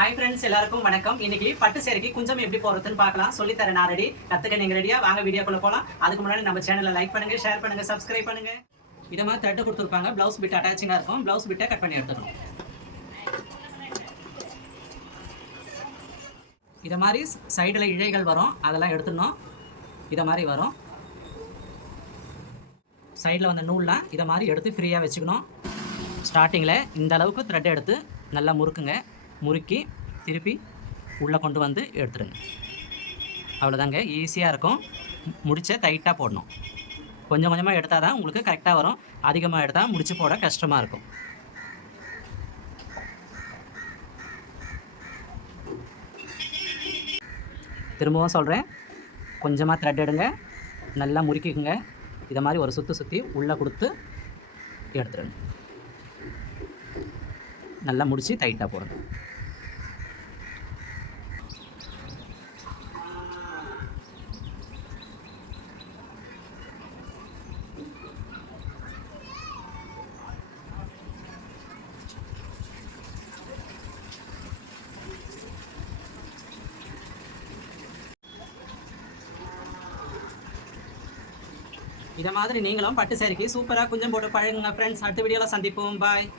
Hi friends எல்லாருக்கும் வணக்கம். இன்னைக்கு பட்டு சேரிக்கு குஞ்சம் எப்படி போறதுன்னு பார்க்கலாம். சொல்லி தரேன் நான் ரெடி கத்துக்க நீங்க ரெடியா வாங்க வீடியோக்குள்ள போலாம். அதுக்கு முன்னாடி நம்ம சேனலை லைக் பண்ணுங்க ஷேர் பண்ணுங்க சப்ஸ்கிரைப் பண்ணுங்க. இதை மாதிரி தட்டு கொடுத்துருப்பாங்க. பிளவுஸ் பிட் அட்டாச்சிங்காக இருக்கும். பிளவுஸ் பிட்டை கட் பண்ணி எடுத்துக்கணும் இதை மாதிரி சைடில் இழைகள் வரும். அதெல்லாம் எடுத்துடணும். இதை மாதிரி வரும். சைடில் வந்த நூல்லாம் இதை மாதிரி எடுத்து ஃப்ரீயாக வச்சுக்கணும். ஸ்டார்டிங்கில் இந்த அளவுக்கு த்ரெட் எடுத்து நல்லா முறுக்குங்க. முறுக்கி திருப்பி உள்ளே கொண்டு வந்து எடுத்துடுங்க. அவ்வளோதாங்க ஈஸியாக இருக்கும். முடிச்ச டைட்டாக போடணும். கொஞ்சம் கொஞ்சமாக எடுத்தால் தான் உங்களுக்கு கரெக்டாக வரும். அதிகமாக எடுத்தால் முடிச்சு போட கஷ்டமாக இருக்கும். திரும்பவும் சொல்கிறேன் கொஞ்சமாக த்ரெட் எடுங்க. நல்லா முறுக்கிக்குங்க. இதை மாதிரி ஒரு சுற்றி சுற்றி உள்ளே கொடுத்து எடுத்துடுங்க. நல்லா முடித்து டைட்டாக போடுங்க இதை மாதிரி நீங்களும் பட்டு சேரிக்கு சூப்பராக கொஞ்சம் போட்டு பழகுங்க ஃப்ரெண்ட்ஸ் அடுத்த வீடியோவில் சந்திப்போம். பாய்